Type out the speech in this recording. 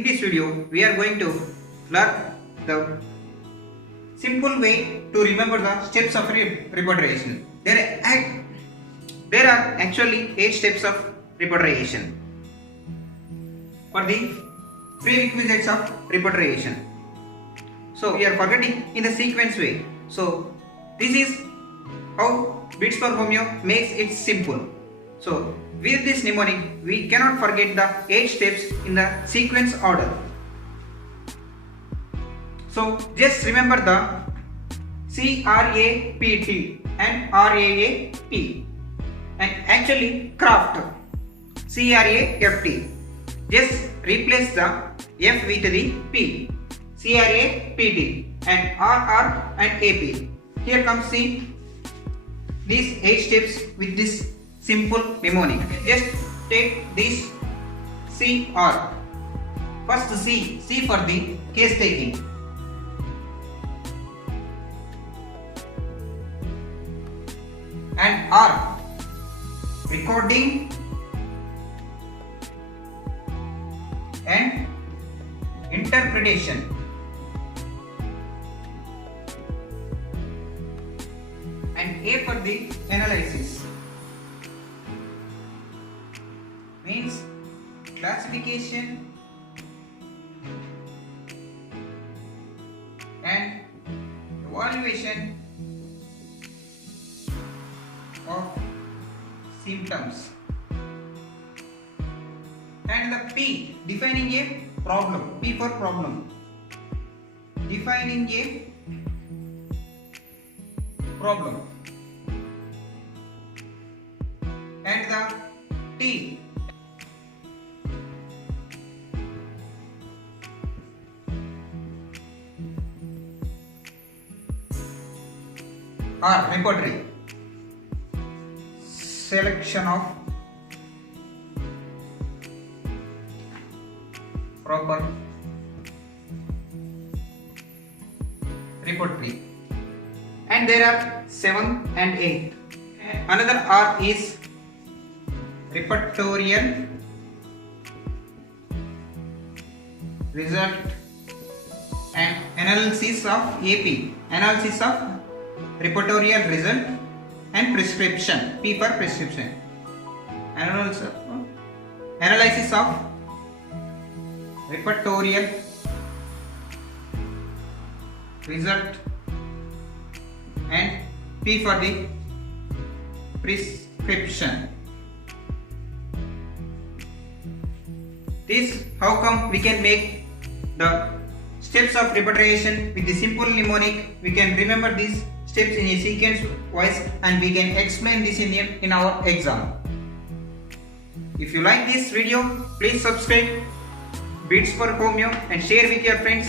In this video, we are going to learn the simple way to remember the steps of repertorization. There are actually 8 steps of repertorization for the prerequisites of repertorization. So we are forgetting in the sequence way. So this is how Bits for Homoeo makes it simple. So with this mnemonic, we cannot forget the 8 steps in the sequence order. So just remember the CRAPT and RAAP, and actually craft CRAFT. Just replace the F with the P. CRAPT and RR and AP. Here comes these 8 steps with this simple mnemonic. Just take this CR. First C for the case taking. And R, recording and interpretation. And A for the analysis, means classification and evaluation of symptoms. And the P, defining a problem. P for problem, defining a problem. And the T, R, repertory, selection of proper repertory. And there are 7 and 8. Another R is repertorial result and analysis of AP, analysis of repertorial result and prescription, P for prescription. Analysis of repertorial result and P for the prescription. This how come we can make the steps of repertorization with the simple mnemonic. We can remember these steps in a sequence wise and we can explain this in our exam. If you like this video, please subscribe Bits for Homoeo and share with your friends.